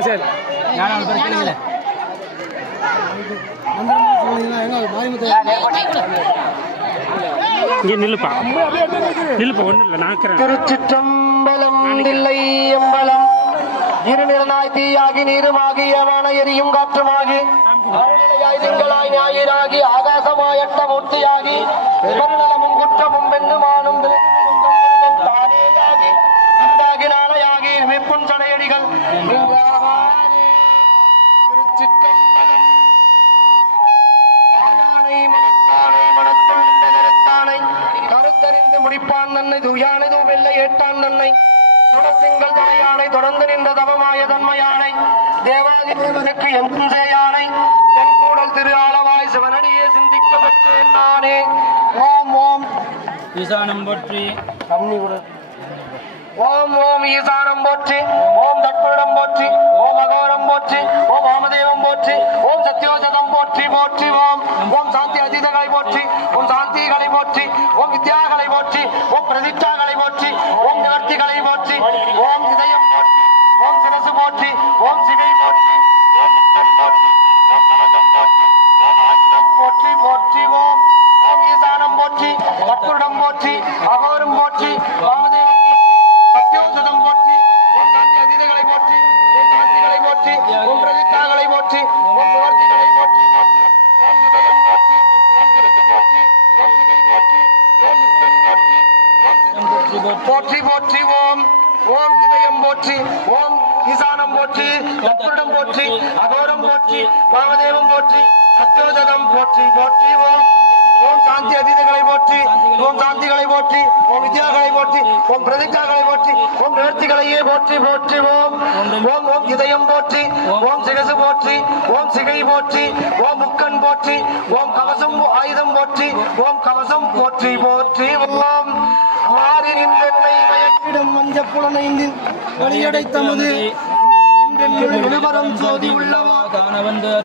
சரி இங்கே நில்லுப்பா நில்லுப்பா ஒன்றும் இல்லை நாக்கிறேன். திருச்சிற்றம்பலம் தில்லை அம்பலம் இருநிலனாய் தீயாகி நீருமாகி யமான எரியும் காற்றுமாகி அருநிலையாய் திங்களாய் ஞாயிறாகி ஆகாசமாய் அட்டமூர்த்தியாகி பெருநலமும் குற்றமும் பெண்ணுமானும் தானேயாகி இந்தாகி நாளையாகி வெப்பும் சடையடிகள் திருச்சிற்றம்பலம் கருத்தறிந்து முடிப்பான் நன்னை துயானது வெள்ளை ஏட்டான் நன்னை துடத்திங்கள் தடையானை தொடர்ந்து நின்ற தவமாய தன்மையானை தேவாதி தேவனுக்கு எங்கும் சேயானை என் கூடல் திரு ஆளவாய் சிவனடியே சிந்திக்க பெற்றேன் நானே. ஓம் ஓம் ஈசானம் போற்றி ஓம் ஓம் ஈசானம் போற்றி ஓம் தட்புடம் போற்றி ஓம் அகோரம் போற்றி ஓம் வாமதேவம் போற்றி ஓம் சத்யோஜதம் போற்றி போற்றி ஓம் ஓம் சாந்தி அதீதங்களை போற்றி ஓம் சாந்திகளை போற்றி ஓம் வித்யாகளை போற்றி ஓம் பிரதிஷ்டாகளை போற்றி ஓம் நிவர்த்திகளை போற்றி ஓம் இதயம் போற்றி ஓம் சிரசு போற்றி ஓம் சிவை போற்றி ஓம் முக்கன் போற்றி ஓம் நாகம் போற்றி ஓம் ஆயுதம் போற்றி போற்றி ஓம் ஓம் ஈசானம் போற்றி தட்புடம் போற்றி அகோரம் போற்றி வாமதேவம் சத்யோஜதம் போற்றி ஓம் சாந்தி அதீதங்களை போற்றி ஓம் சாந்திகளை போற்றி ஓம் பிரதிஷ்டாகளை போற்றி ஓம் நிவர்த்திகளை போற்றி ஓம் இதயம் போற்றி ஓம் சிரசு போற்றி ஓம் சிவை போற்றி ஓம் முக்கன் போற்றி போற்றி போற்றி ஓம் ஓம் இதயம் போற்றி ஓம் ஈசானம் போற்றி தட்புடம் போற்றி அகோரம் போற்றி வாமதேவம் போற்றி சத்யோஜதம் போற்றி போற்றி ஓம் ஓம் சாந்தி அதீதங்களை போற்றி ஓம் சாந்திகளை போற்றி ஓம் வித்யாகளை போற்றி ஓம் பிரதிஷ்டாகளை போற்றி ஓம் நிவர்த்திகளையே போற்றி போற்றி ஓம் ஓம் ஓம் இதயம் போற்றி ஓம் சிரசு போற்றி ஓம் சிகை போற்றி ஓம் முக்கன் போற்றி ஓம் கவசம் ஆயுதம் போற்றி ஓம் கவசம் போற்றி போற்றி ஓம் மாறி நின்றென்னை மயக்கிடும் மஞ்ச புலனைந்தின் வழியடை தமது விழுவரம் சோதி உள்ளவா காண வந்த